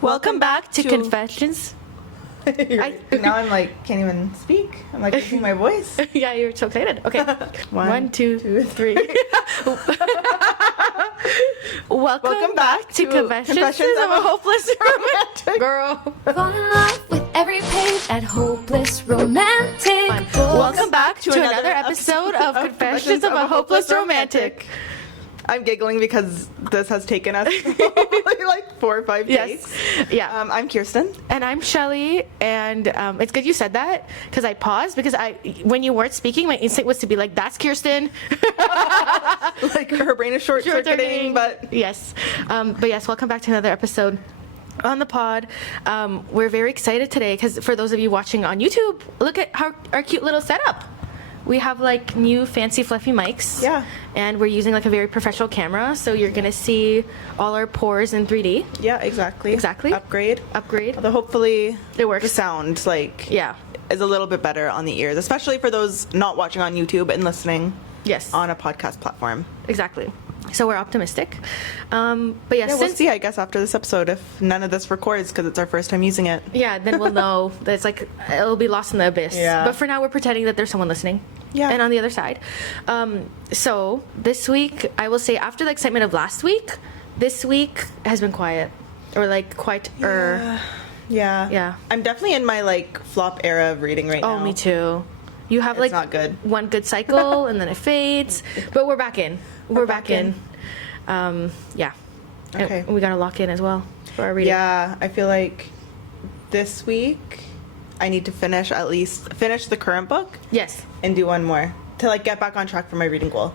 Welcome back to Confessions. Now I'm like, can't even speak. I'm like losing my voice. Yeah, you're so excited. Okay. One, two, three. Welcome back to Confessions of a Hopeless Romantic. Girl. Fall in love with every page at Hopeless Romantic. Welcome back to another episode of Confessions of a Hopeless Romantic. I'm giggling because this has taken us probably like 4 or 5 days. Yeah. I'm Kearston. And I'm Shelly, and it's good you said that because I paused because when you weren't speaking, my instinct was to be like, "That's Kearston." Like her brain is short-circuiting, but yes. But yes, welcome back to another episode on the pod. We're very excited today because for those of you watching on YouTube, look at our cute little setup. We have like new fancy fluffy mics. Yeah. And we're using like a very professional camera, so you're gonna see all our pores in 3D. yeah, exactly. Upgrade. Although hopefully It works. the sound like Yeah. is a little bit better on the ears, especially for those not watching on YouTube and listening Yes. on a podcast platform. Exactly. So we're optimistic. But yeah, Yeah, we'll see, I guess, after this episode if none of this records because it's our first time using it. yeah, then we'll know that it's like it'll be lost in the abyss. Yeah. But for now, we're pretending that there's someone listening. Yeah. And on the other side. So this week, I will say after the excitement of last week, this week has been quiet, or like quieter. Yeah. I'm definitely in my like flop era of reading right now. Oh, me too. You have It's like not good. one good cycle and then it fades, but we're back in. We're back in. Yeah. Okay. And we gotta lock in as well for our reading. Yeah, I feel like this week I need to finish the current book Yes. and do one more to like get back on track for my reading goal.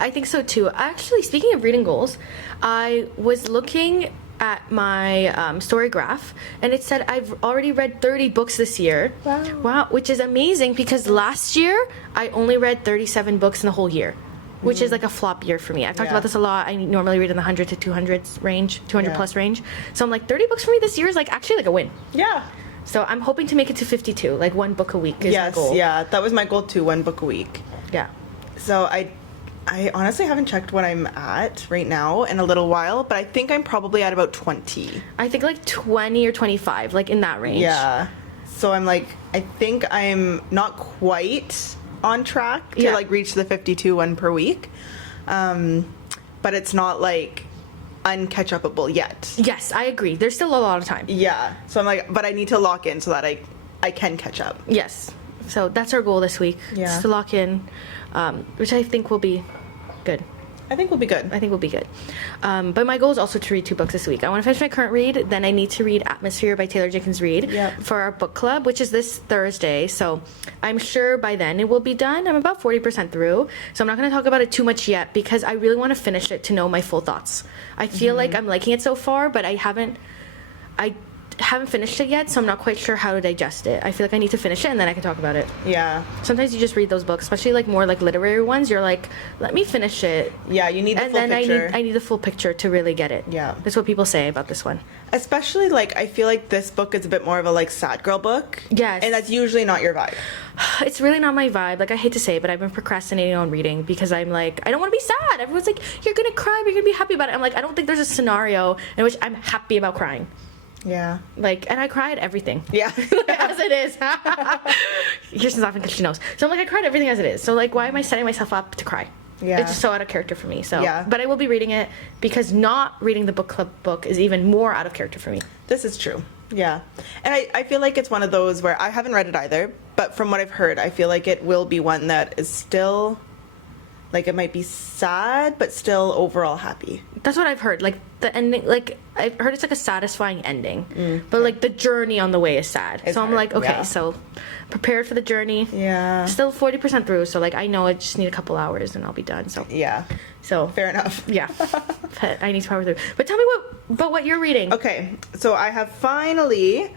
I think so too. Actually, speaking of reading goals, I was looking at my story graph and it said I've already read 30 books this year. Wow, which is amazing because last year I only read 37 books in the whole year, which is like a flop year for me. I've talked about this a lot. I normally read in the 100 to 200 range, 200 plus range. So I'm like 30 books for me this year is like actually like a win. Yeah. So I'm hoping to make it to 52, like one book a week is my goal. Yeah, that was my goal too, one book a week. Yeah. So I honestly haven't checked what I'm at right now in a little while, but I think I'm probably at about 20. I think like 20 or 25, like in that range. Yeah. So I'm like, I think I'm not quite on track to like reach the 52 one per week. But it's not like uncatch-upable yet. Yes, I agree. There's still a lot of time. Yeah. So I'm like, but I need to lock in so that I can catch up. Yes. So that's our goal this week. Yeah. Just to lock in, which I think will be good. I think we'll be good. I think we'll be good. But my goal is also to read 2 books this week. I want to finish my current read, then I need to read Atmosphere by Taylor Jenkins Reid for our book club, which is this Thursday. So I'm sure by then it will be done. I'm about 40% through. So I'm not going to talk about it too much yet because I really want to finish it to know my full thoughts. I feel like I'm liking it so far, but I haven't finished it yet, so I'm not quite sure how to digest it. I feel like I need to finish it and then I can talk about it. Yeah. Sometimes you just read those books, especially like more like literary ones. You're like, let me finish it. Yeah, you need the and full then picture. I need the full picture to really get it. Yeah. That's what people say about this one. Especially like I feel like this book is a bit more of a like sad girl book. Yes. And that's usually not your vibe. It's really not my vibe. Like I hate to say it, but I've been procrastinating on reading because I'm like, I don't want to be sad. Everyone's like, you're gonna cry, but you're gonna be happy about it. I'm like, I don't think there's a scenario in which I'm happy about crying. Yeah. Like, and I cry at everything. Yeah. As it is. Kirsten's laughing because she knows. So I'm like, I cried at everything as it is. So like, why am I setting myself up to cry? Yeah. It's just so out of character for me. So, yeah. But I will be reading it because not reading the book club book is even more out of character for me. This is true. Yeah. And I feel like it's one of those where I haven't read it either, but from what I've heard, I feel like it will be one that is still, like it might be sad, but still overall happy. That's what I've heard. Like the ending, like I've heard it's like a satisfying ending, but like the journey on the way is sad. It's so I'm hard, like, okay, yeah. so prepared for the journey. Yeah. Still 40% through, so like I know I just need a couple hours and I'll be done. So Yeah. So Fair enough. Yeah. But I need to power through. But tell me what you're reading. Okay. So I have finally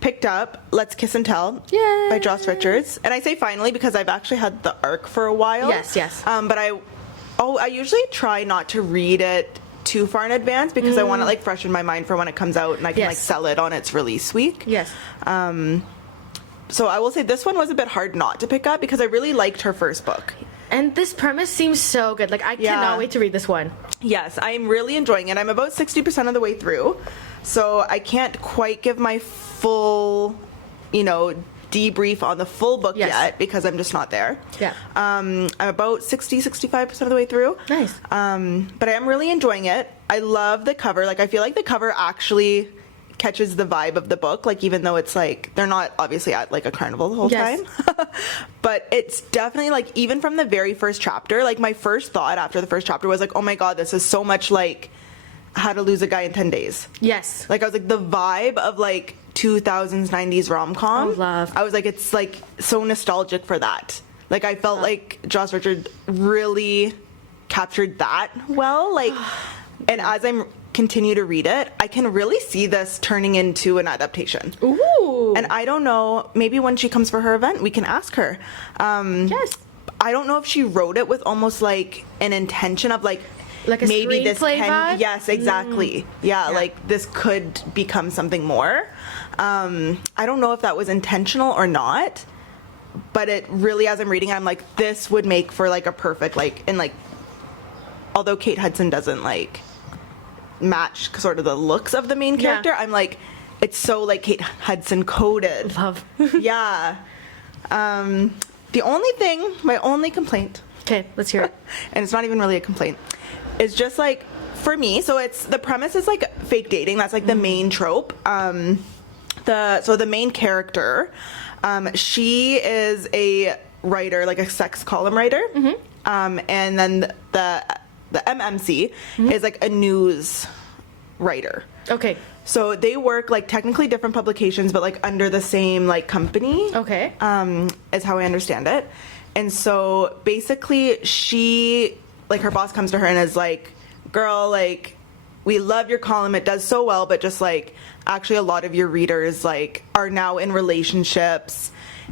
picked up Let's Kiss and Tell Yay. by Joss Richards. And I say finally because I've actually had the arc for a while. Yes. But I usually try not to read it too far in advance because I want to like freshen my mind for when it comes out and I can like sell it on its release week. Yes. So I will say this one was a bit hard not to pick up because I really liked her first book. And this premise seems so good. Like, I cannot wait to read this one. Yes, I'm really enjoying it. I'm about 60% of the way through. So I can't quite give my full, debrief on the full book yet because I'm just not there. Yeah. I'm about 65% of the way through. Nice. But I am really enjoying it. I love the cover. Like, I feel like the cover actually catches the vibe of the book, like, even though it's like they're not obviously at like a carnival the whole time. But it's definitely like, even from the very first chapter, like my first thought after the first chapter was like, oh my god, this is so much like How to Lose a Guy in 10 Days. Yes. Like, I was like, the vibe of like 2000s 90s rom-com. Oh, love. I was like, it's like so nostalgic for that. Like, I felt like Joss Richard really captured that well. Like, and as I'm continue to read it, I can really see this turning into an adaptation. Ooh. And I don't know, maybe when she comes for her event, we can ask her. Yes. I don't know if she wrote it with almost like an intention of like a maybe this screenplay vibe? Yes, exactly. Yeah, like this could become something more. I don't know if that was intentional or not, but it really, as I'm reading it, I'm like, this would make for like a perfect, like, and like, although Kate Hudson doesn't like match sort of the looks of the main character, I'm like, it's so like Kate Hudson coded. Love. Yeah. The only thing, my only complaint, Okay, let's hear it. and it's not even really a complaint, is just like, for me, so it's, the premise is like fake dating. That's like the main trope. So the main character, she is a writer, like a sex column writer. And then the MMC is like a news writer. Okay. So they work like technically different publications, but like under the same like company. Okay. Is how I understand it. And so basically she, like, her boss comes to her and is like, girl, like, we love your column, it does so well, but just like, actually a lot of your readers like are now in relationships,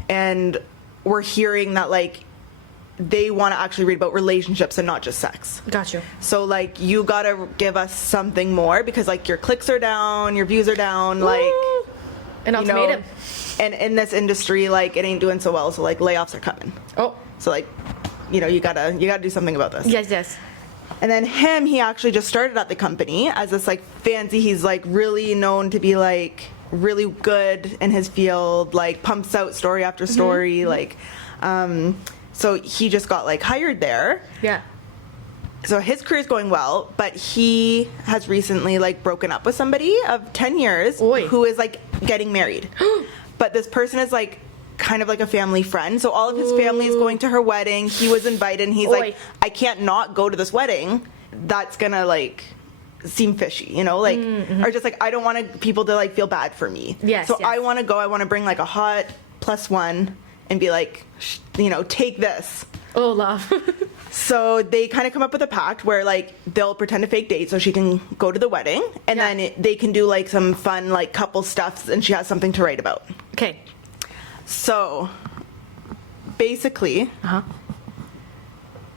and we're hearing that like they want to actually read about relationships and not just sex. Got you. So like, you gotta give us something more, because like your clicks are down, your views are down, like, An ultimatum. and in this industry, like, it ain't doing so well, so like layoffs are coming. Oh. So like, you gotta do something about this. Yes. And then he actually just started at the company as this like fancy, he's like really known to be like really good in his field, like pumps out story after story, like, so he just got like hired there. Yeah. So his career's going well, but he has recently like broken up with somebody of 10 years who is like getting married. But this person is like kind of like a family friend, so all of his family is going to her wedding. He was invited, and he's like, I can't not go to this wedding. That's gonna like seem fishy, like, or just like, I don't want people to like feel bad for me. Yes. I want to go. I want to bring like a hot +1 and be like, take this. Oh, love. So they kind of come up with a pact where like they'll pretend to fake date so she can go to the wedding, and then they can do like some fun like couple stuff, and she has something to write about. Okay. So basically,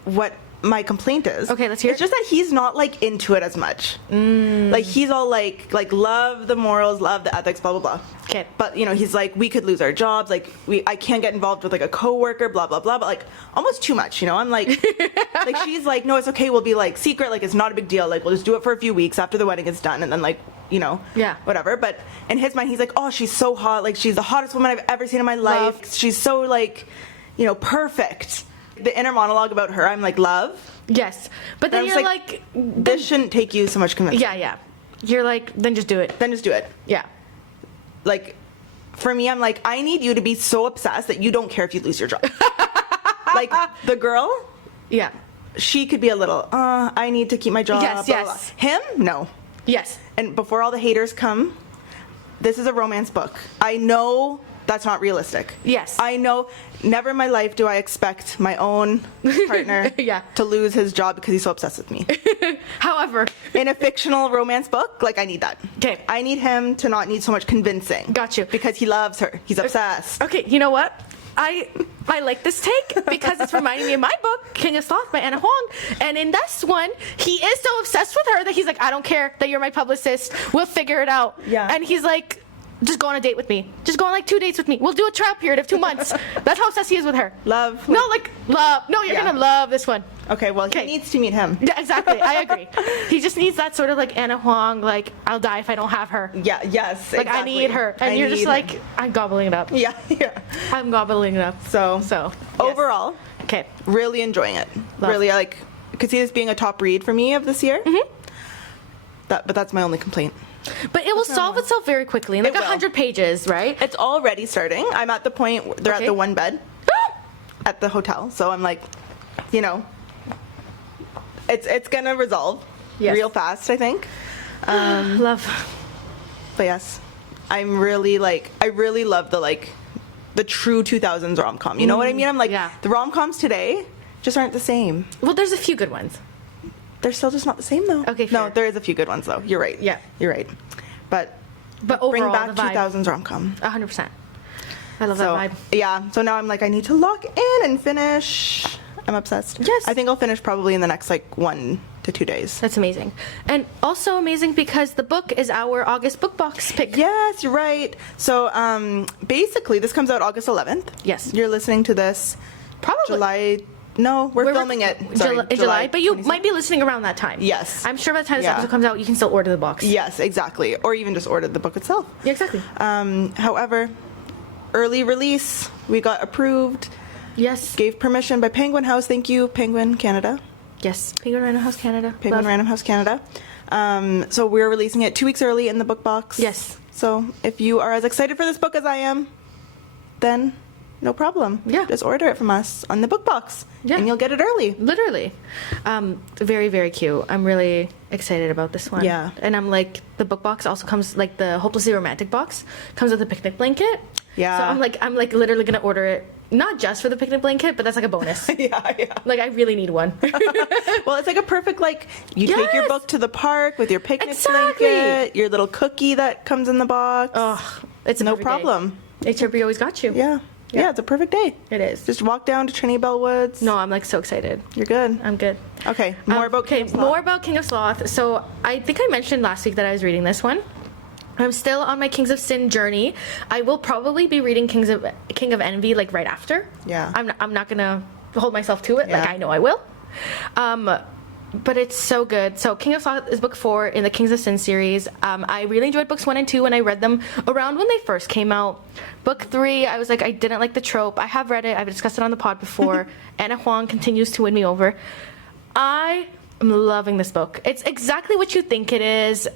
what my complaint is, okay, let's hear it's just that he's not like into it as much. Like, he's all like love the morals, love the ethics, blah blah blah. Okay. But he's like, we could lose our jobs, like I can't get involved with like a coworker, blah blah blah, but like almost too much, I'm like, like, she's like, no, it's okay, we'll be like secret, like it's not a big deal, like we'll just do it for a few weeks after the wedding is done, and then like, whatever. But in his mind, he's like, oh, she's so hot, like she's the hottest woman I've ever seen in my life. Love. She's so like, perfect. The inner monologue about her, I'm like, love. Yes. But then you're like, this shouldn't take you so much convincing. Yeah. You're like, then just do it. Yeah. Like, for me, I'm like, I need you to be so obsessed that you don't care if you lose your job. Like, the girl, she could be a little, I need to keep my job. Yes, blah, yes. blah, blah. Him, no. Yes. And before all the haters come, this is a romance book. I know that's not realistic. Yes. I know, never in my life do I expect my own partner to lose his job because he's so obsessed with me. However, in a fictional romance book, like, I need that. Okay. I need him to not need so much convincing. Got you. Because he loves her. He's obsessed. Okay, you know what? I like this take because it's reminding me of my book, King of Sloth by Anna Huang. And in this one, he is so obsessed with her that he's like, I don't care that you're my publicist. We'll figure it out. Yeah. And he's like, just go on a date with me. Just go on like 2 dates with me. We'll do a trial period of 2 months. That's how obsessed he is with her. Love. No, like Love. No, you're Yeah. gonna love this one. Okay, well, Okay. he needs to meet him. Yeah, exactly. I agree. He just needs that sort of like Anna Huang, like I'll die if I don't have her. Yeah, yes, Like I need her, and you're just like I'm gobbling it up. Yeah, yeah. I'm gobbling it up. So, yes. overall, Okay. really enjoying it. Love. Really, like, could see this being a top read for me of this year. Mm-hmm. But that's my only complaint. But it will solve itself very quickly in like It will. 100 pages, right? It's already starting. I'm at the point where they're Okay. at the one bed at the hotel. So I'm like, you know, it's gonna resolve Yes. real fast, I think. Love. But yes, I really love the true 2000s rom-com. You know what I mean? I'm like, yeah. the rom-coms today just aren't the same. Well, there's a few good ones. They're still just not the same though. Okay, No, fair. there is a few good ones though. You're right. Yeah. You're right. But But bring overall, back the vibe. 2000s rom-com. 100%. I love So that vibe. yeah, so now I'm like, I need to lock in and finish. I'm obsessed. Yes. I think I'll finish probably in the next like 1 to 2 days. That's amazing. And also amazing because the book is our August book box pick. Yes, you're right. So basically, this comes out August 11th. Yes. You're listening to this Probably. July. No, we're filming it. Sorry, in July, but you 26th. might be listening around that time. Yes. I'm sure by the time this Yeah. episode comes out, you can still order the box. Yes, exactly. Or even just order the book itself. Yeah, exactly. However, early release, we got approved, Yes. gave permission by Penguin House. Thank you, Penguin Canada. Yes. Penguin Random House Canada. Penguin Love. Random House Canada. So we're releasing it 2 weeks early in the book box. Yes. So if you are as excited for this book as I am, then no problem. Yeah. Just order it from us on the book box. Yeah. And you'll get it early. Literally. Very, very cute. I'm really excited about this one. Yeah. And I'm like, the book box also comes, like the Hopelessly Romantic box comes with a picnic blanket. Yeah. So I'm like literally going to order it, not just for the picnic blanket, but that's like a bonus. Yeah, yeah. Like, I really need one. Well, it's like a perfect, like, you take your Yes. book to the park with your picnic Exactly. blanket, your little cookie that comes in the box. Oh, it's a No perfect problem. Day. HRB always got you. Yeah. Yeah, it's a perfect day. It is. Just walk down to Trinity Bell Woods. No, I'm like so excited. You're good. I'm good. Okay, more about King of Sloth. More about King of Sloth. So I think I mentioned last week that I was reading this one. I'm still on my Kings of Sin journey. I will probably be reading King of Envy like right after. Yeah. I'm not gonna hold myself to it. Like Yeah. I know I will. But it's so good. So King of Sloth is book 4 in the Kings of Sin series. I really enjoyed books 1 and 2 when I read them around when they first came out. Book 3, I was like, I didn't like the trope. I have read it. I've discussed it on the pod before. Anna Huang continues to win me over. I am loving this book. It's exactly what you think it is.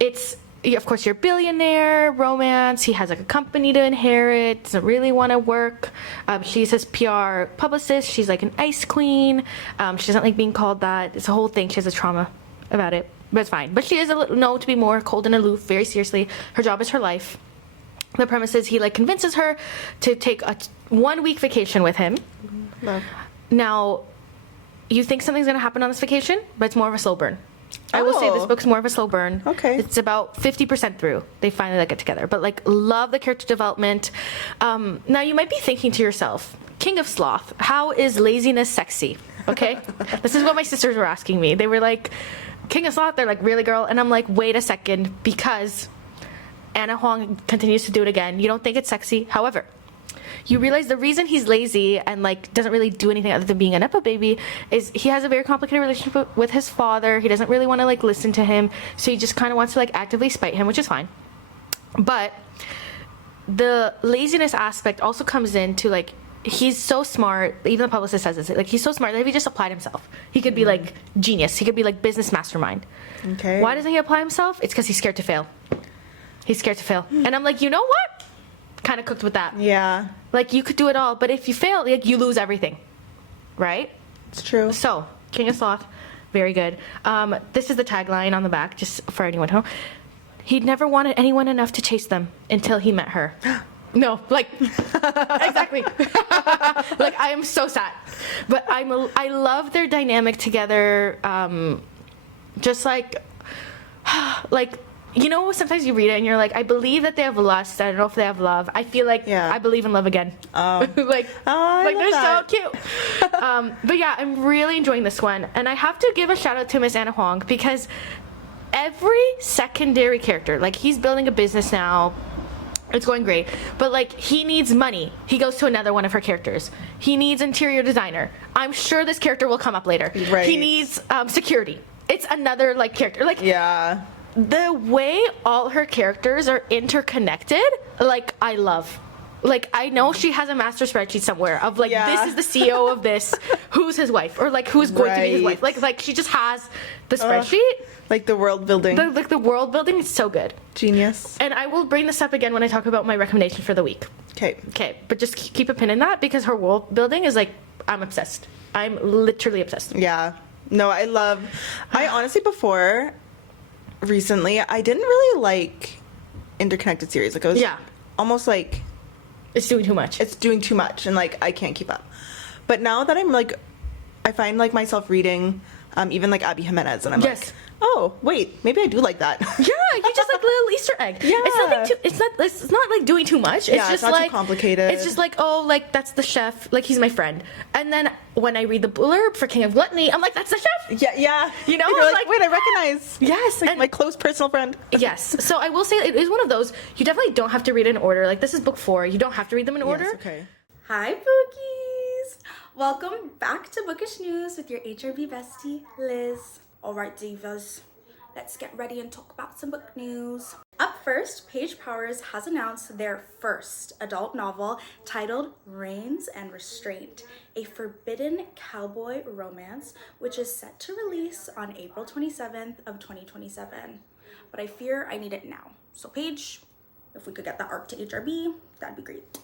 It's, of course, you're a billionaire, romance. He has like a company to inherit, doesn't really want to work. She's his PR publicist. She's like an ice queen. She doesn't like being called that. It's a whole thing. She has a trauma about it, but it's fine. But she is known to be more cold and aloof, very seriously. Her job is her life. The premise is he like convinces her to take a 1-week vacation with him. Love. Now, you think something's going to happen on this vacation, but it's more of a slow burn. I will say this Oh. book's more of a slow burn. Okay. It's about 50% through. They finally like get together. But like love the character development. Now you might be thinking to yourself, King of Sloth, how is laziness sexy? Okay? This is what my sisters were asking me. They were like, King of Sloth, they're like, really, girl? And I'm like, wait a second, because Anna Huang continues to do it again. You don't think it's sexy. However, you realize the reason he's lazy and like doesn't really do anything other than being a nepo baby is he has a very complicated relationship with his father. He doesn't really want to like listen to him, so he just kind of wants to like actively spite him, which is fine. But the laziness aspect also comes into like he's so smart. Even the publicist says this. Like he's so smart that if he just applied himself, he could be like genius. He could be like business mastermind. Okay. Why doesn't he apply himself? It's because he's scared to fail. He's scared to fail. And I'm like, you know what? Kind of cooked with that. Yeah, Like, you could do it all, but if you fail, like, you lose everything. Right? it's true. So, King of Sloth, very good. This is the tagline on the back, just for anyone who... He'd never wanted anyone enough to chase them until he met her. No, like... exactly. Like, I am so sad. But I love their dynamic together. Just like... like... You know, sometimes you read it and you're like, I believe that they have lust. I don't know if they have love. I feel like I believe in love again. Oh. like, I like love they're that. so cute. But yeah, I'm really enjoying this one. And I have to give a shout out to Miss Anna Huang because every secondary character, like he's building a business now. It's going great. But, like, he needs money. He goes to another one of her characters. He needs interior designer. I'm sure this character will come up later. Right. He needs security. It's another, like, character. Like, Yeah. the way all her characters are interconnected, like, I love. Like, I know she has a master spreadsheet somewhere of, like, this is the CEO of this, who's his wife, or, like, who's going to be his wife. Like she just has the spreadsheet. Like the world building. The world building is so good. Genius. And I will bring this up again when I talk about my recommendation for the week. Okay, but just keep a pin in that because her world building is, like, I'm obsessed. I'm literally obsessed. Yeah. No, I honestly, before, recently, I didn't really like interconnected series. Like, I was almost like... It's doing too much. It's doing too much, and, like, I can't keep up. But now that I'm, like, I find, like, myself reading, even, like, Abby Jimenez, and I'm like, oh, wait, maybe I do like that. Yeah, you just, like, little Easter egg. Yeah. It's not like doing too much. It's just not like too complicated. It's just like, oh, like, that's the chef. Like, he's my friend. And then when I read the blurb for King of Gluttony, I'm like, that's the chef. Yeah. You know? You're like, wait, I recognize. Yes. Like, my close personal friend. Yes. So I will say it is one of those, you definitely don't have to read in order. Like, this is book 4. You don't have to read them in order. Yes, okay. Hi, Bookies! Welcome back to Bookish News with your HRB bestie, Liz. Alright, divas, let's get ready and talk about some book news. Up first, Page Powers has announced their first adult novel titled Reins and Restraint, a forbidden cowboy romance which is set to release on April 27th of 2027. But I fear I need it now. So Paige, if we could get that arc to HRB, that'd be great.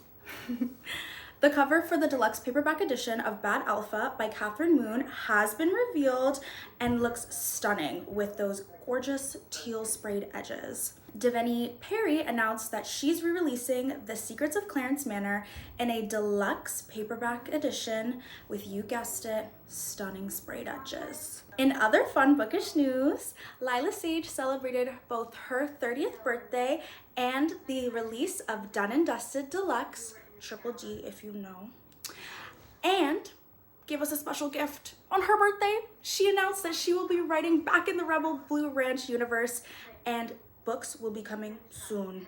The cover for the deluxe paperback edition of Bad Alpha by Catherine Moon has been revealed and looks stunning with those gorgeous teal sprayed edges. Deveni Perry announced that she's re-releasing The Secrets of Clarence Manor in a deluxe paperback edition with, you guessed it, stunning sprayed edges. In other fun bookish news, Lila Sage celebrated both her 30th birthday and the release of Done and Dusted Deluxe, Triple G if you know, and gave us a special gift. On her birthday, she announced that she will be writing back in the Rebel Blue Ranch universe and books will be coming soon.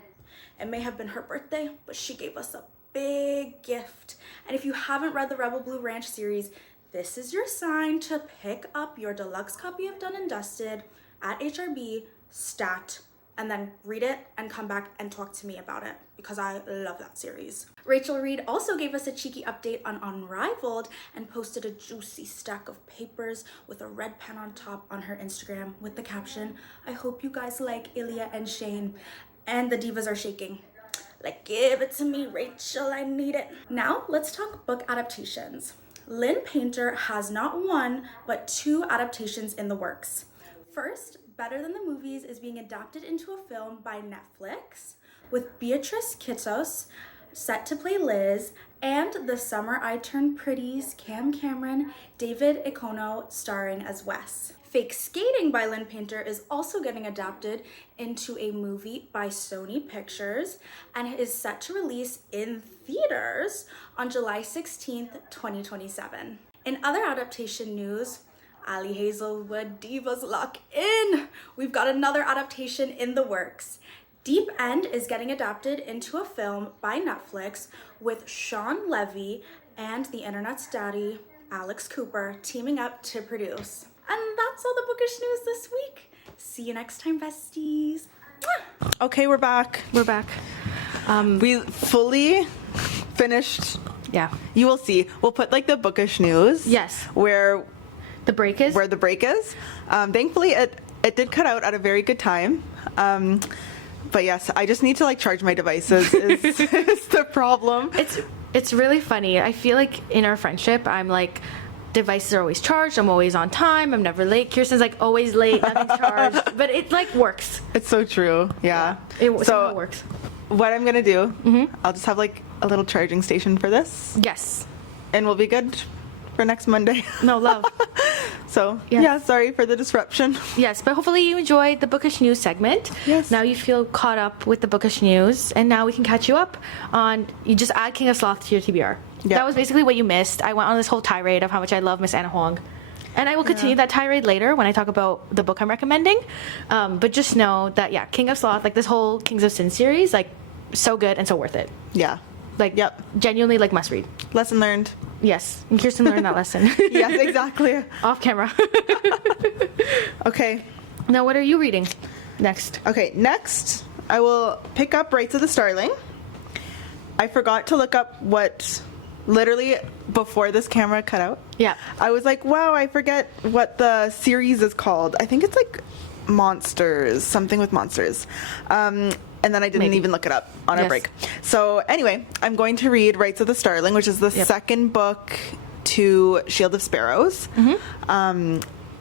It may have been her birthday, but she gave us a big gift. And if you haven't read the Rebel Blue Ranch series, this is your sign to pick up your deluxe copy of Done and Dusted at HRB, stat, and then read it and come back and talk to me about it because I love that series. Rachel Reed also gave us a cheeky update on Unrivaled and posted a juicy stack of papers with a red pen on top on her Instagram with the caption, "I hope you guys like Ilya and Shane." And the divas are shaking. Like, give it to me, Rachel, I need it. Now let's talk book adaptations. Lynn Painter has not one, but 2 adaptations in the works. First, Better Than the Movies is being adapted into a film by Netflix with Beatrice Kittos set to play Liz and The Summer I Turned Pretty's Cam Cameron, David Econo starring as Wes. Fake Skating by Lynn Painter is also getting adapted into a movie by Sony Pictures and is set to release in theaters on July 16th, 2027. In other adaptation news, Ali Hazelwood divas lock in! We've got another adaptation in the works. Deep End is getting adapted into a film by Netflix with Sean Levy and the internet's daddy, Alex Cooper, teaming up to produce. And that's all the bookish news this week. See you next time, besties. Mwah! Okay, we're back. We fully finished. Yeah. You will see. We'll put, like, the bookish news. Yes. Where the break is. Thankfully, it did cut out at a very good time. But yes, I just need to, like, charge my devices is the problem. It's really funny. I feel like in our friendship, I'm like, devices are always charged. I'm always on time. I'm never late. Kirsten's like always late. Nothing's charged. But it, like, works. It's so true. Yeah. It works. What I'm gonna do, I'll just have, like, a little charging station for this. Yes. And we'll be good for next Monday. No, love. So, yes. Yeah, sorry for the disruption. Yes, but hopefully you enjoyed the bookish news segment. Yes. Now you feel caught up with the bookish news, and now we can catch you up on, you just add King of Sloth to your TBR. Yep. That was basically what you missed. I went on this whole tirade of how much I love Miss Anna Huang. And I will continue that tirade later when I talk about the book I'm recommending. But just know that, King of Sloth, like this whole Kings of Sin series, like, so good and so worth it. Yeah. Like, genuinely, like, must read. Lesson learned. Yes. And Kirsten learned that lesson. Yes, exactly. Off camera. Okay. Now, what are you reading next? Okay, next, I will pick up Rights of the Starling. I forgot to look up what, literally, before this camera cut out. Yeah. I was like, wow, I forget what the series is called. I think it's like Monsters, something with monsters. And then I didn't even look it up on our break. So anyway, I'm going to read Rights of the Starling, which is the second book to Shield of Sparrows.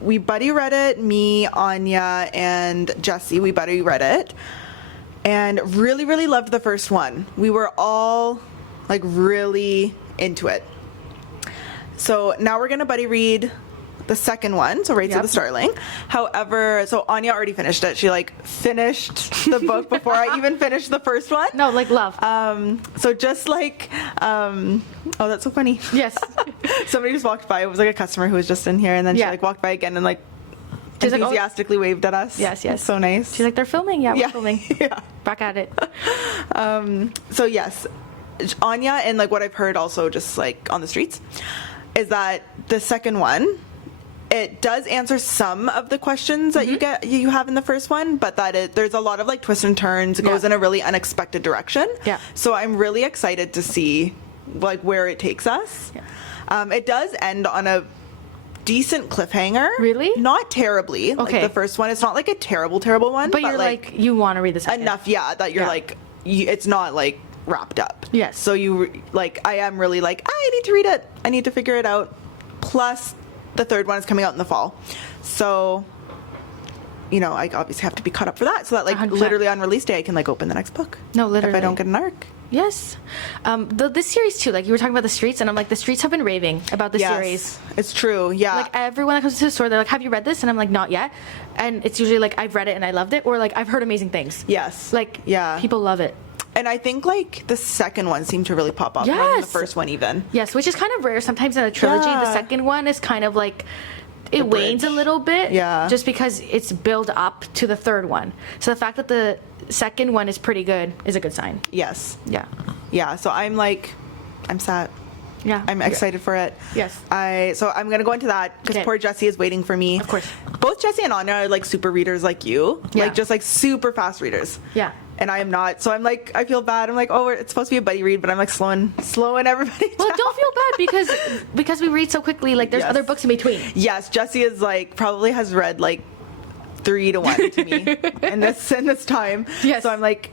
We buddy read it, me, Anya, and Jessie. We buddy read it. And really, really loved the first one. We were all, like, really into it. So now we're going to buddy read the second one, so Rights of the Starling. However, so Anya already finished it. She, like, finished the book before I even finished the first one. No, like, love. So just like, oh, that's so funny. Yes. Somebody just walked by. It was like a customer who was just in here, and then she like walked by again and like She's enthusiastically waved at us. Yes, yes. It's so nice. She's like, they're filming? Yeah, we're filming. Yeah. Back at it. So yes, Anya, and like what I've heard also just like on the streets, is that the second one, it does answer some of the questions that you have in the first one, but that there's a lot of like twists and turns. It goes in a really unexpected direction. Yeah. So I'm really excited to see like where it takes us. Yeah. It does end on a decent cliffhanger. Really? Not terribly. Okay. Like the first one, it's not like a terrible one. But you're like you want to read the second. Enough, yeah, that you're like, it's not like wrapped up. Yes. So you like, I am really like, I need to read it. I need to figure it out. Plus, the third one is coming out in the fall. So, you know, I obviously have to be caught up for that. So that like 100%. literally on release day, I can like open the next book. No, literally. If I don't get an arc. Yes. This series too, like you were talking about the streets, and I'm like, the streets have been raving about the series. It's true. Yeah. Like everyone that comes to the store, they're like, have you read this? And I'm like, not yet. And it's usually like, I've read it and I loved it, or like, I've heard amazing things. Yes. Like, people love it. And I think like the second one seemed to really pop up more than the first one even. Yes, which is kind of rare. Sometimes in a trilogy, the second one is kind of like, it wanes a little bit. Yeah. Just because it's built up to the third one. So the fact that the second one is pretty good is a good sign. Yes. Yeah. Yeah. So I'm sad. Yeah. I'm excited for it. Yes. So I'm gonna go into that because poor Jessie is waiting for me. Of course. Both Jessie and Anya are like super readers like you. Yeah. Like just like super fast readers. Yeah. And I am not. So I'm like, I feel bad. I'm like, oh, it's supposed to be a buddy read, but I'm like slowing everybody down. Well, don't feel bad because we read so quickly. Like there's other books in between. Yes, Jessie is like probably has read like 3-1 to me in this time. Yes. So I'm like,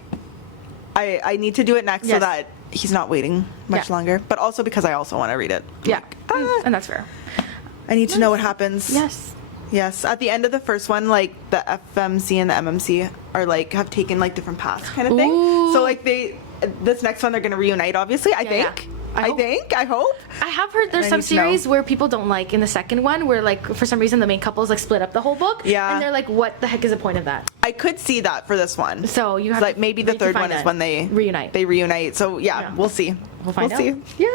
I need to do it next so that he's not waiting much longer. But also because I also want to read it. Yeah. And that's fair. I need to know what happens. Yes. Yes. At the end of the first one, like the FMC and the MMC are like have taken like different paths kind of thing. Ooh. So like this next one they're going to reunite obviously. I think. I hope. I have heard there's some series where people don't like in the second one where like for some reason the main couples like split up the whole book. Yeah. And they're like, what the heck is the point of that? I could see that for this one. So you have like maybe the third one is when they reunite. So yeah. We'll see. We'll find out. See. Yeah.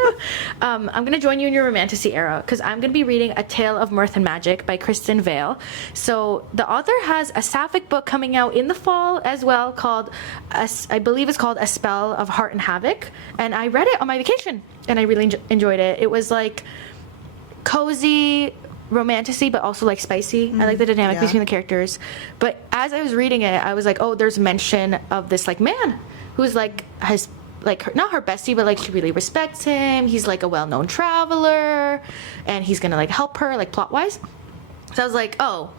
I'm going to join you in your romantasy era because I'm going to be reading A Tale of Mirth and Magic by Kristen Vale. So the author has a sapphic book coming out in the fall as well called, I believe it's called A Spell of Heart and Havoc. And I read it on my vacation and I really enjoyed it. It was like cozy, romantasy, but also like spicy. I like the dynamic between the characters. But as I was reading it, I was like, oh, there's mention of this like man who's like has like not her bestie, but like she really respects him. He's like a well-known traveler, and he's gonna like help her like plot-wise. So I was like, oh,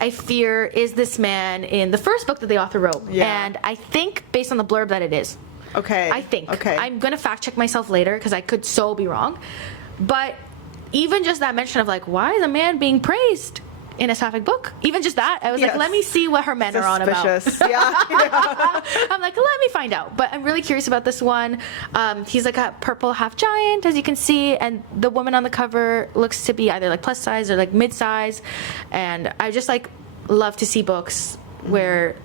I fear is this man in the first book that the author wrote, and I think based on the blurb that it is. Okay. I think. Okay. I'm gonna fact check myself later because I could so be wrong, but even just that mention of like, why is a man being praised in a sapphic book? Even just that, I was like, let me see what her men are on about. Yeah. I'm like, let me find out. But I'm really curious about this one. He's like a purple half giant, as you can see, and the woman on the cover looks to be either like plus size or like mid size. And I just like love to see books where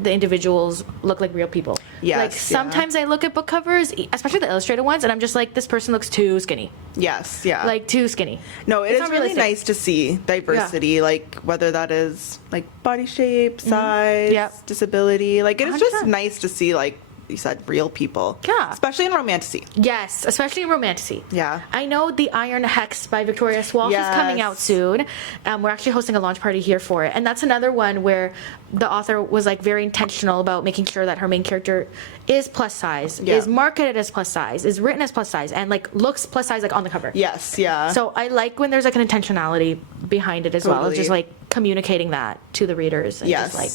the individuals look like real people. Yes, like sometimes I look at book covers, especially the illustrated ones, and I'm just like, this person looks too skinny. Yes, yeah. Like too skinny. No, it's really realistic. nice to see diversity, like whether that is like body shape, size, disability. Like it is just 100%. nice to see like you said, real people. Yeah. Especially in romantasy. Yes, especially in romantasy. Yeah. I know The Iron Hex by Victoria Swalsh is coming out soon. We're actually hosting a launch party here for it. And that's another one where the author was like very intentional about making sure that her main character is plus size, is marketed as plus size, is written as plus size, and like looks plus size like on the cover. Yes, yeah. So I like when there's like an intentionality behind it as well. It's just like communicating that to the readers. And just like,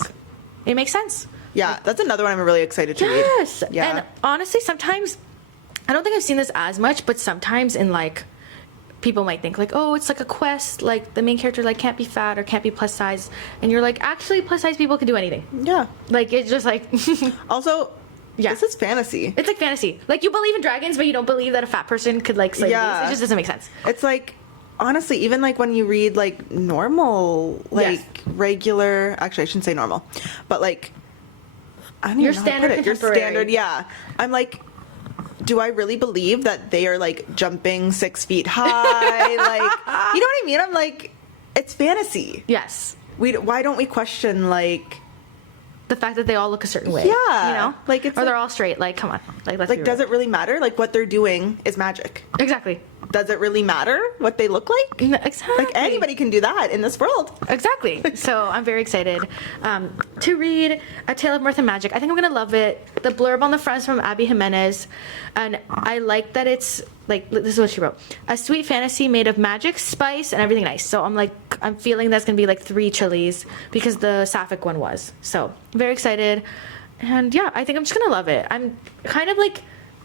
it makes sense. Yeah, that's another one I'm really excited to read. Yes. Yeah. And honestly, sometimes, I don't think I've seen this as much, but sometimes in like, people might think like, oh, it's like a quest, like the main character like can't be fat or can't be plus size. And you're like, actually plus size people can do anything. Yeah. Like, it's just like... Also, this is fantasy. It's like fantasy. Like, you believe in dragons, but you don't believe that a fat person could like slay these. It just doesn't make sense. It's like, honestly, even like when you read like normal, like regular, actually I shouldn't say normal, but like, I don't even know how to put it. Your standard, yeah. I'm like, do I really believe that they are like jumping 6 feet high? Like, you know what I mean? I'm like, it's fantasy. Yes. Why don't we question like the fact that they all look a certain way? Yeah, you know, like it's or they're all straight. Like, come on, like let's like, does it really matter? Like, what they're doing is magic. Exactly. Does it really matter what they look like? Exactly. Like, anybody can do that in this world. Exactly. So I'm very excited to read A Tale of Mirth and Magic. I think I'm going to love it. The blurb on the front is from Abby Jimenez. And I like that it's, like, this is what she wrote. A sweet fantasy made of magic, spice, and everything nice. So I'm feeling that's going to be like 3 chilies because the sapphic one was. So very excited. And yeah, I think I'm just going to love it. I'm kind of like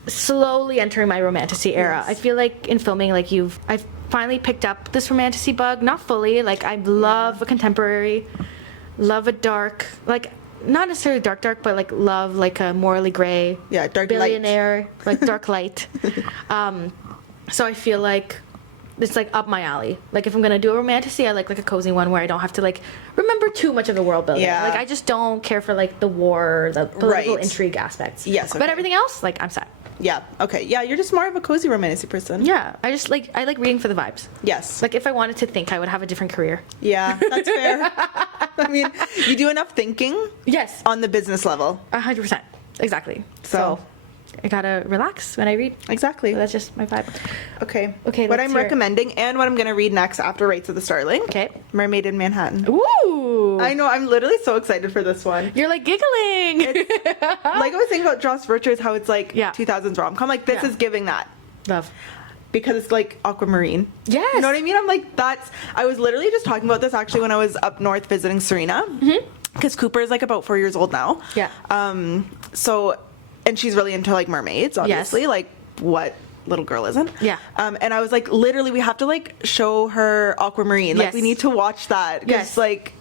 slowly entering my romantasy era. I feel like in filming, like I've finally picked up this romantasy bug, not fully. Like, I love a contemporary, love a dark, like not necessarily dark, but like love like a morally gray, dark billionaire, like dark light. So I feel like it's like up my alley. Like, if I'm gonna do a romantasy, I like a cozy one where I don't have to like remember too much of the world building. Like, I just don't care for like the war, the political intrigue aspects. Yes, okay. But everything else, like, I'm set. Yeah. Okay. Yeah, you're just more of a cozy romantasy person. Yeah, I like reading for the vibes. Yes. Like, if I wanted to think, I would have a different career. Yeah, that's fair. I mean, you do enough thinking. Yes. On the business level. 100%. Exactly. So I gotta relax when I read. Exactly. So that's just my vibe. Okay. Okay. What I'm recommending and what I'm gonna read next after Rites of the Starling. Okay. Mermaid in Manhattan. Ooh. I know. I'm literally so excited for this one. You're like giggling. Like, I was thinking about Joss Richards, how it's like 2000s rom-com. Like, this is giving that. Love. Because it's like aquamarine. Yes. You know what I mean? I'm like, I was literally just talking about this actually when I was up north visiting Serena. Because Cooper is like about 4 years old now. Yeah. So, and she's really into like mermaids, obviously. Yes. Like, what little girl isn't? Yeah. And I was like, literally, we have to like show her aquamarine. Like, we need to watch that. Because like,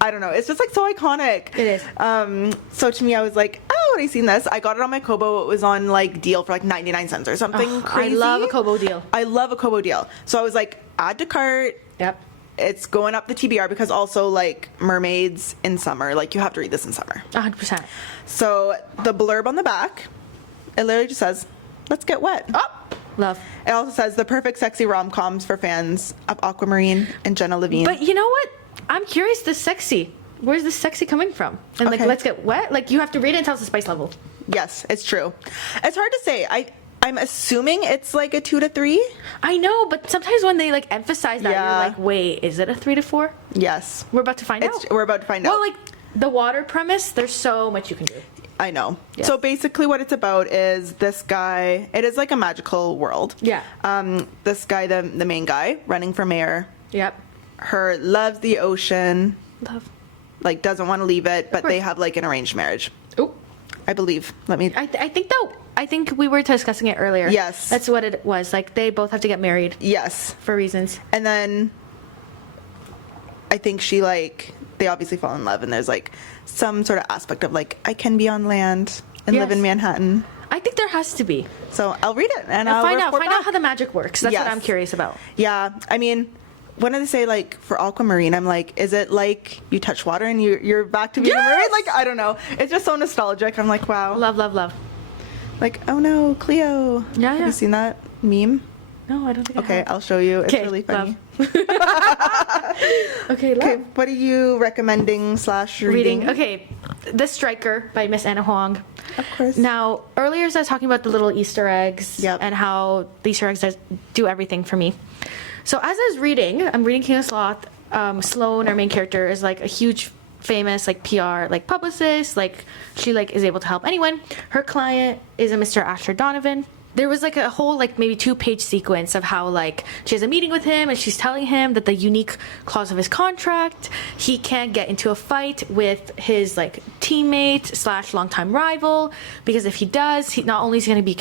I don't know. It's just like so iconic. It is. So to me, I was like, oh, when I seen this, I got it on my Kobo. It was on like deal for like 99 cents or something crazy. I love a Kobo deal. I love a Kobo deal. So I was like, add to cart. Yep. It's going up the TBR because also like mermaids in summer, like you have to read this in summer. 100%. So the blurb on the back, it literally just says, let's get wet. Oh, love. It also says the perfect sexy rom-coms for fans of Aquamarine and Jenna Levine. But you know what? I'm curious, the sexy. Where's the sexy coming from? And like, let's get wet? Like, you have to read it and tell us the spice level. Yes, it's true. It's hard to say. I'm assuming it's like a 2 to 3. I know, but sometimes when they like emphasize that, you're like, wait, is it a 3 to 4? Yes. We're about to find out. We're about to find out. Well, like, the water premise, there's so much you can do. I know. Yes. So basically what it's about is this guy, it is like a magical world. Yeah. This guy, the main guy, running for mayor. Yep. Her loves the ocean. Love. Like, doesn't want to leave it, but they have like an arranged marriage. Oh. I believe. I think we were discussing it earlier. Yes. That's what it was. Like, they both have to get married. Yes. For reasons. And then I think they obviously fall in love, and there's like some sort of aspect of like, I can be on land and live in Manhattan. I think there has to be. So I'll read it and I'll find out back. how the magic works. That's what I'm curious about. Yeah. I mean, when they say like for Aquamarine, I'm like, is it like you touch water and you're back to being a mermaid? Like, I don't know. It's just so nostalgic. I'm like, wow. Love. Like, oh no, Cleo. Yeah. Have you seen that meme? No, I don't think I Okay, have. I'll show you. It's Okay, really funny. Okay, love. Okay, what are you recommending / reading? Okay, The Striker by Miss Anna Huang. Of course. Now, earlier I was talking about the little Easter eggs Yep. and how the Easter eggs do everything for me. So as I was reading, I'm reading King of Sloth. Sloane, our main character, is like a huge, famous like PR like publicist. Like she like is able to help anyone. Her client is a Mr. Asher Donovan. There was like a whole like maybe 2-page sequence of how like she has a meeting with him and she's telling him that the unique clause of his contract, he can't get into a fight with his like teammate / longtime rival, because if he does, he not only is going to be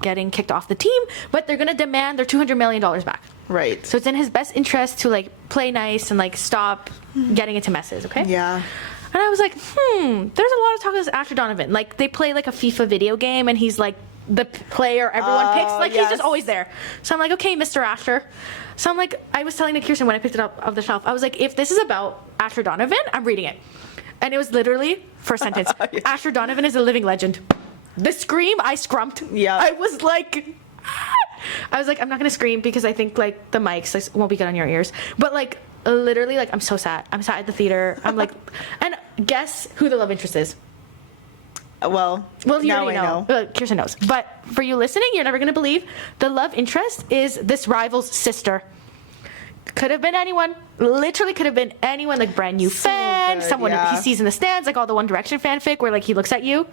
getting kicked off the team, but they're going to demand their $200 million back. Right. So it's in his best interest to like play nice and like stop getting into messes. Okay. Yeah. And I was like, there's a lot of talk of this Asher Donovan. Like they play like a FIFA video game and he's like the player everyone picks. Like he's just always there. So I'm like, okay, Mr. Asher. So I'm like, I was telling Kearston when I picked it up off the shelf, I was like, if this is about Asher Donovan, I'm reading it. And it was literally first sentence. Asher Donovan is a living legend. The scream, I scrumped. Yeah. I was like, I'm not gonna scream because I think like the mics like, won't be good on your ears. But like literally, like I'm so sad. I'm sad at the theater. I'm like, and guess who the love interest is? Well, Well, you now already I know. Kirsten knows. But for you listening, you're never gonna believe the love interest is this rival's sister. Could have been anyone. Literally could have been anyone. Like brand new fan, good, someone yeah. he sees in the stands, like all the One Direction fanfic, where like he looks at you.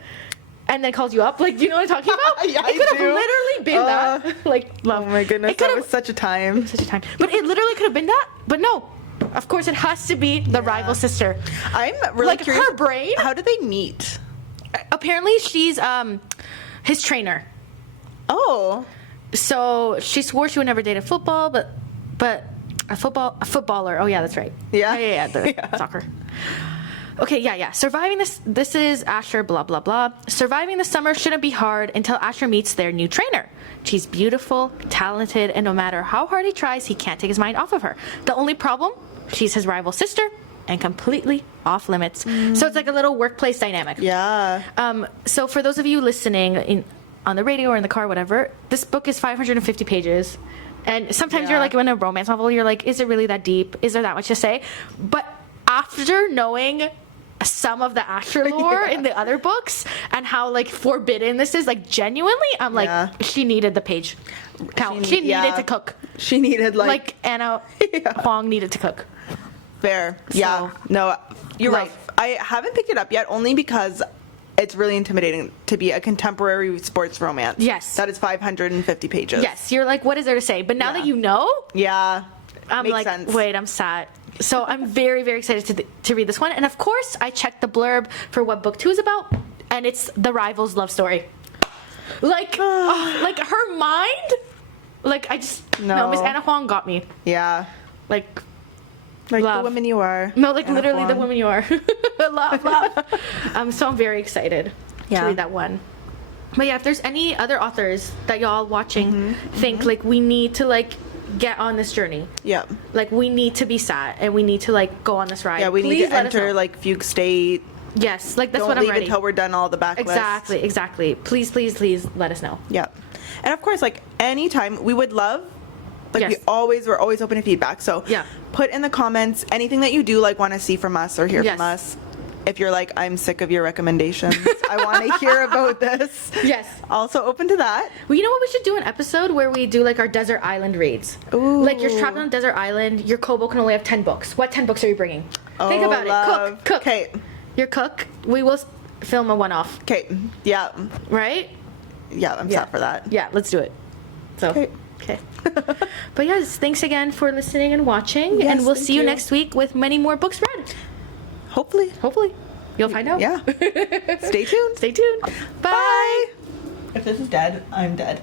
And then calls you up, like, do you know what I'm talking about? Yeah, it could have I do. literally been that, like, love. Oh my goodness, It could that have was such a time. such a time, but it literally could have been that. But no, of course, it has to be the rival sister. I'm really Like, curious. her brain- How did they meet? Apparently, she's his trainer. Oh. So she swore she would never date a football, but a footballer. Oh yeah, that's right. Yeah. The Yeah. soccer. Okay, yeah. Surviving this is Asher, blah, blah, blah. Surviving the summer shouldn't be hard until Asher meets their new trainer. She's beautiful, talented, and no matter how hard he tries, he can't take his mind off of her. The only problem, she's his rival sister and completely off limits. So it's like a little workplace dynamic. Yeah. So for those of you listening on the radio or in the car, whatever, this book is 550 pages. And sometimes you're like, in a romance novel, you're like, is it really that deep? Is there that much to say? But after knowing some of the Asher lore in the other books and how like forbidden this is, like genuinely, I'm like, she needed the page count. She needed to cook. She needed Like Anna Huang needed to cook. Fair. Yeah. No, you're Love. right. I haven't picked it up yet only because it's really intimidating to be a contemporary sports romance. Yes. That is 550 pages. Yes, you're like, what is there to say? But now that you know, Yeah. I'm Makes like, sense. wait, I'm sad. So I'm very, very excited to read this one. And of course, I checked the blurb for what book 2 is about, and it's the rival's love story. Like, like her mind. Like I just no. Miss Anna Huang got me. Yeah. Like the love. woman you are. No, like Anna literally the Huang. woman you are. love. So I'm very excited to read that one. But yeah, if there's any other authors that y'all watching think like we need to like get on this journey. Yeah. Like we need to be sad and we need to like go on this ride. Yeah, we need Please to let us enter know. like Fugue State. Yes, like that's Don't what I'm leave ready. until we're done all the backlist. Exactly. Please let us know. Yeah. And of course, like anytime we would love, like Yes. we're always open to feedback. So Yeah. put in the comments anything that you do like want to see from us or hear Yes. from us. If you're like, I'm sick of your recommendations, I want to hear about this. Yes. Also open to that. Well, you know what? We should do an episode where we do like our desert island reads. Ooh. Like you're trapped on a desert island. Your kobo can only have 10 books. What 10 books are you bringing? Think about it. Cook. Okay. Your cook. We will film a one-off. Okay. Yeah. Right? Yeah, I'm set for that. Yeah, let's do it. So. Okay. But yes, thanks again for listening and watching. Yes, and we'll thank see you you. next week with many more books read. Hopefully. You'll find out. Yeah. Stay tuned. Stay tuned. Bye. If this is dead, I'm dead.